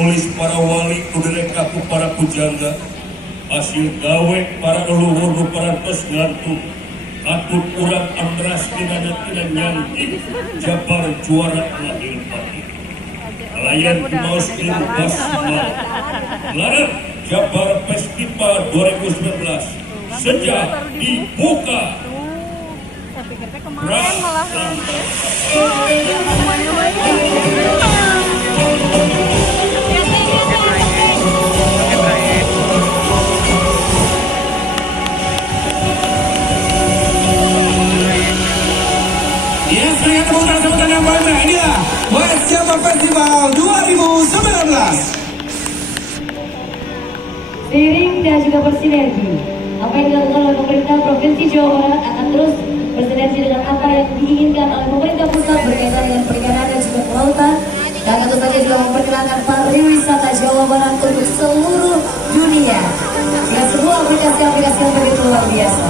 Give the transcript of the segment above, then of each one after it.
nulis para wali kuderek kaku para pujangga hasil gawe para leluhur para tos ngantuk atut urang ambras kinana nyanyi Jabar juara lahir batin layan kumaos ilmu basmal larang Jabar Festival 2019 sejak dibuka kemarin malah yang bangga. Inilah West Java Festival 2019. Seiring dan juga bersinergi, apa yang dilakukan oleh pemerintah Provinsi Jawa Barat akan terus bersinergi dengan apa yang diinginkan oleh pemerintah pusat berkaitan dengan perikanan dan juga kelautan, dan tentu saja juga memperkenalkan pariwisata Jawa Barat untuk seluruh dunia dengan sebuah aplikasi-aplikasi yang begitu luar biasa.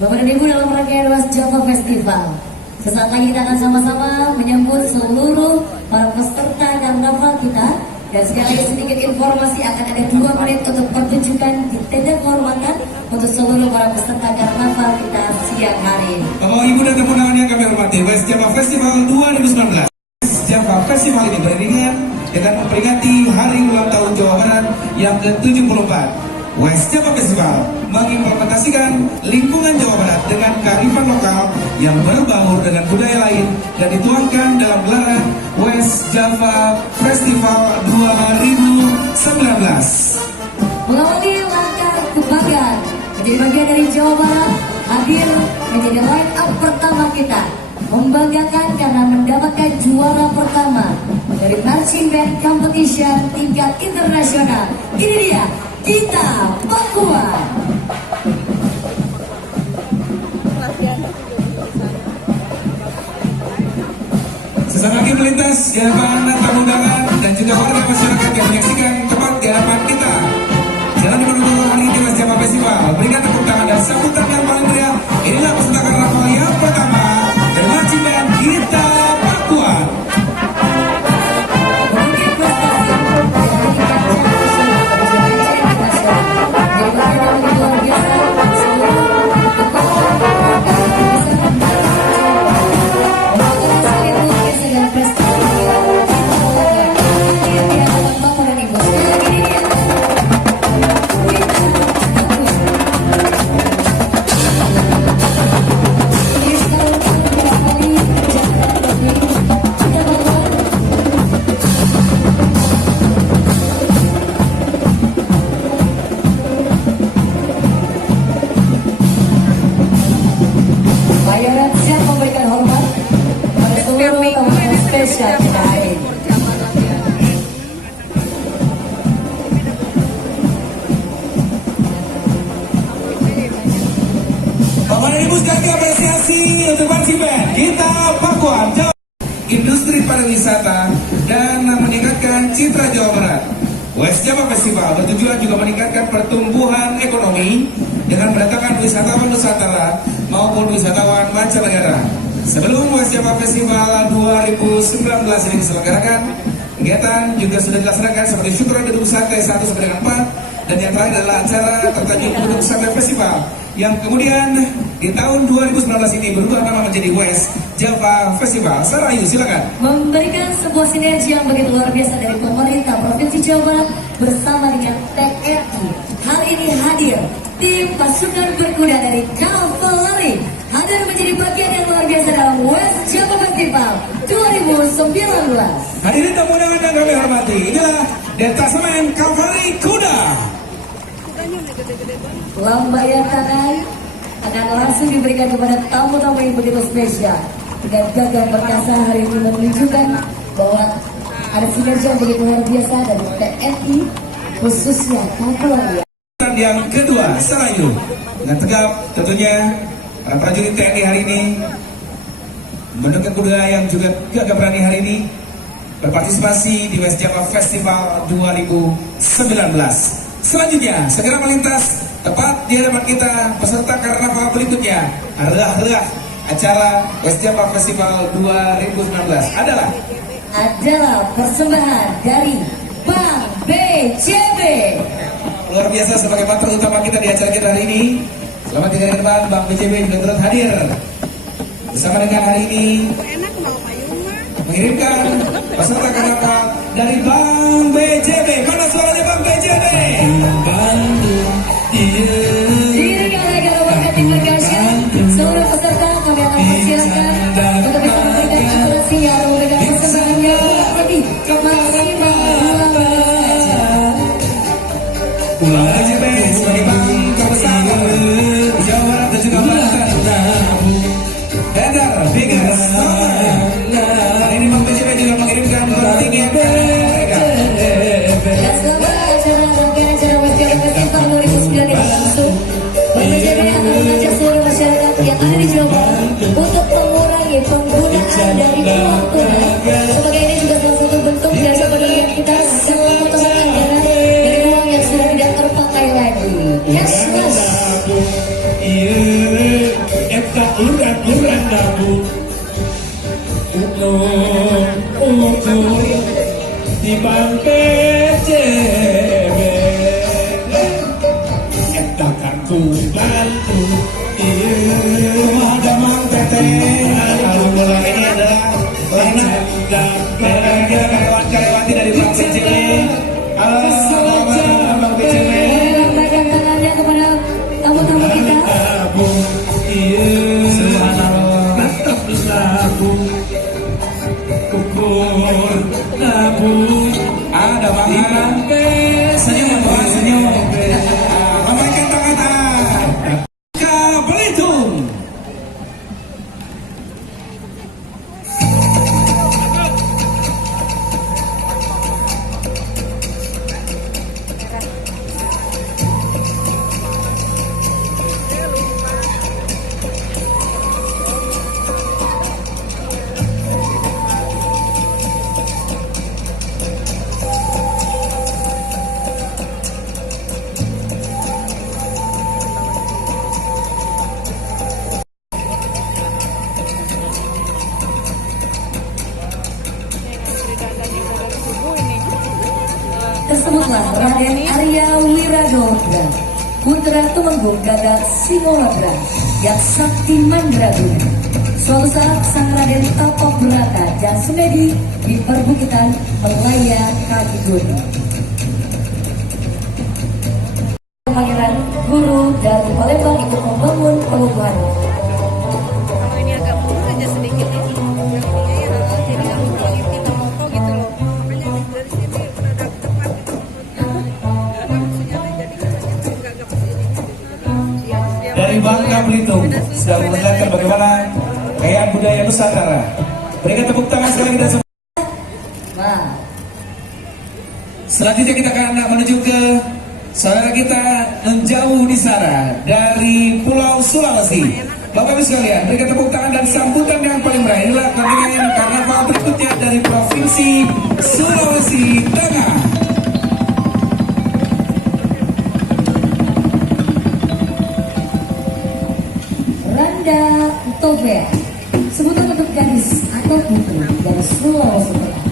Bapak dan Ibu, dalam rangkaian West Java Festival, sesaat lagi kita akan sama-sama menyambut seluruh para peserta karnaval kita. Dan sekali lagi sedikit informasi, akan ada 2 menit untuk pertunjukan di tenda kehormatan untuk seluruh para peserta karnaval kita siang hari ini. Bapak, Ibu dan teman-teman yang kami hormati, West Java Festival 2019. West Java Festival ini beriringan dengan memperingati Hari Ulang Tahun Jawa Barat yang ke-74. West Java Festival mengimplementasikan lingkungan Jawa Barat dengan kearifan lokal yang berbaur dengan budaya lain dan dituangkan dalam gelaran West Java Festival 2019. Mengawali langkah kebanggaan menjadi bagian dari Jawa Barat, hadir menjadi line up pertama kita membanggakan karena mendapatkan juara pertama dari marching band competition tingkat internasional. Ini dia Gita Pakuan. Sesampainya melintas di hadapan tamu undangan dan juga warga masyarakat yang menyaksikan tepat di hadapan kita. Jangan menunggu hari ini West Java Festival. Berikan tepuk tangan dan sambutan yang paling meriah. Inilah peserta karnaval yang pertama dari marching band Gita Pakuan. Mayorat siap memberikan hormat pada seluruh tamu spesial kita hari ini. Bapak dan Ibu sekalian apresiasi untuk marching band Gita Pakuan, industri pariwisata dan meningkatkan citra Jawa Barat. West Java Festival bertujuan juga meningkatkan pertumbuhan ekonomi dengan mendatangkan wisatawan Nusantara maupun wisatawan mancanegara. Sebelum West Java Festival 2019 ini diselenggarakan, kegiatan juga sudah dilaksanakan seperti syukuran gedung santai 1 sampai dengan 4, dan yang terakhir adalah acara tertajuk Gedung Santai Festival yang kemudian di tahun 2019 ini berubah nama menjadi West Java Festival. Sarayu, silakan. Memberikan sebuah sinergi yang begitu luar biasa dari pemerintah Provinsi Jawa Barat bersama dengan TNI. Hal ini hadir tim pasukan berkuda dari Cavalry hadir menjadi bagian yang luar biasa dalam West Java Festival 2019. Hadirin tamu undangan yang kami hormati, inilah detasemen Cavalry Kuda. Lambaian tangan akan langsung diberikan kepada tamu-tamu yang begitu spesial. Dan gagah perkasa hari ini menunjukkan bahwa ada sinergi yang begitu luar biasa dari TNI khususnya Cavalry. Yang kedua, Sarayu. Dengan tegap tentunya para prajurit TNI hari ini menunggang kuda yang juga gagah berani hari ini berpartisipasi di West Java Festival 2019. Selanjutnya, segera melintas tepat di hadapan kita peserta karnaval berikutnya. Relah-relah acara West Java Festival 2019 adalah persembahan dari Bank BJB. Luar biasa sebagai patron utama kita di acara kita hari ini. Selamat tinggal di depan, Bank BJB juga turut hadir bersama dengan hari ini mengirimkan peserta karnaval dari Bank BJB. Mana suaranya Bank BJB? Diiringi oleh garawan tim berkasih, seluruh peserta kami akan persilakan untuk bisa memberikan asuransi yang memberikan persembahannya lebih maksimal 2 Bank BJB sebagai bank terbesar di Jawa Barat dan juga Banten. Heather Biggest Hari ini Bank BJB juga mengirimkan pentingnya mereka. dan selama acara rangkaian acara West Java Festival 2009 ini berlangsung, Bank BJB akan mengajak seluruh masyarakat yang ada di Jawa Barat untuk mengurangi penggunaan dari uang tunai. Sebagai ini juga salah satu bentuk dari kepedulian kita untuk memotorkan anggaran dari uang yang sudah tidak terpakai lagi. Cashless. Eta urat dabu ukur di Bank BJB. Eta kartu bantu ada Mang Teteh. Alhamdulillah, ini adalah karyawan-karyawati dari Bank BJB. Selamat Bank BJB. Lambaikan tangannya kepada tamu-tamu kita. Ada makanan. Senyum, senyum. Lambaikan tangan. Belitung. tersebutlah Raden Arya Wiradodra, putra Tumenggung Gagak Singoladra yang sakti mandraguna. Suatu saat sang Raden Tapok Berata dan Sumedi di perbukitan Melaya kaki gunung. Pangeran Guru dari Palembang untuk membangun perubahan. Kalau ini agak mundur aja sedikit ini. Jadi kalau kita foto gitu loh. Makanya dari sini udah tepat gitu. Jadi agak kesini. Dari Bangka Belitung sedang mendengarkan bagaimana kekayaan budaya Nusantara. Berikan tepuk tangan sekali kita semua. Nah, Selanjutnya kita akan menuju ke saudara kita menjauh di sana dari Pulau Sulawesi. Bapak Ibu sekalian, berikan tepuk tangan dan sambutan yang paling meriah. Inilah kontingen karnaval berikutnya dari Provinsi Sulawesi Tengah. Randa Tobea, sebutan untuk gadis atau putri dari Sulawesi Tengah.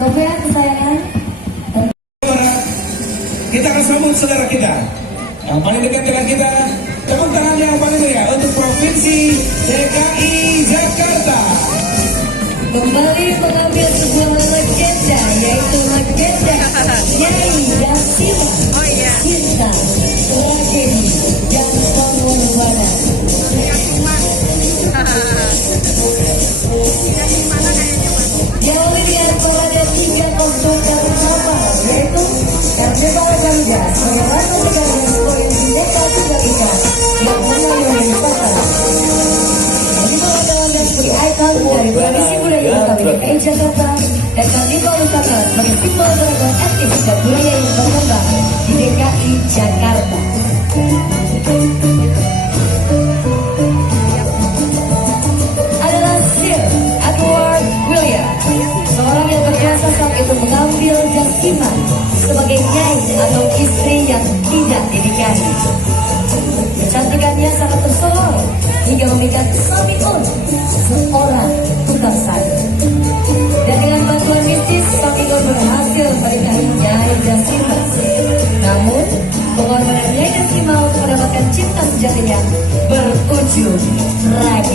Tobea kesayangan. Kita akan sambut saudara kita yang paling dekat dengan kita. Tepuk tangan yang paling meriah untuk Provinsi DKI Jakarta. Kembali mengambil sebuah legenda, yaitu legenda Nyai Dasima. Oh iya. Cinta, tragedi, dan pengorbanan. Yang dilakukan pada 3 Oktober pertama, yaitu Karnaval Garuda sebagai ratu negara provinsi DKI Jakarta yang mengalami wisata. Karnaval Garuda sebagai ikon dari tradisi budaya Betawi DKI Jakarta dan Karnaval Wisata sebagai simbol keragaman etnis dan budaya yang berkembang di DKI Jakarta. Adalah Sir Edward William, seorang yang berjasa saat itu mengambil Jasima sebagai nyai atau istri yang tidak dinikahi. Kecantikannya sangat tersohor hingga memikat Samiun, seorang tukang sayur. Dan dengan bantuan mistis, Samiun berhasil menikahi Nyai Jasima. Namun, pengorbanan Nyai Jasima untuk mendapatkan cinta sejatinya berujung tragis.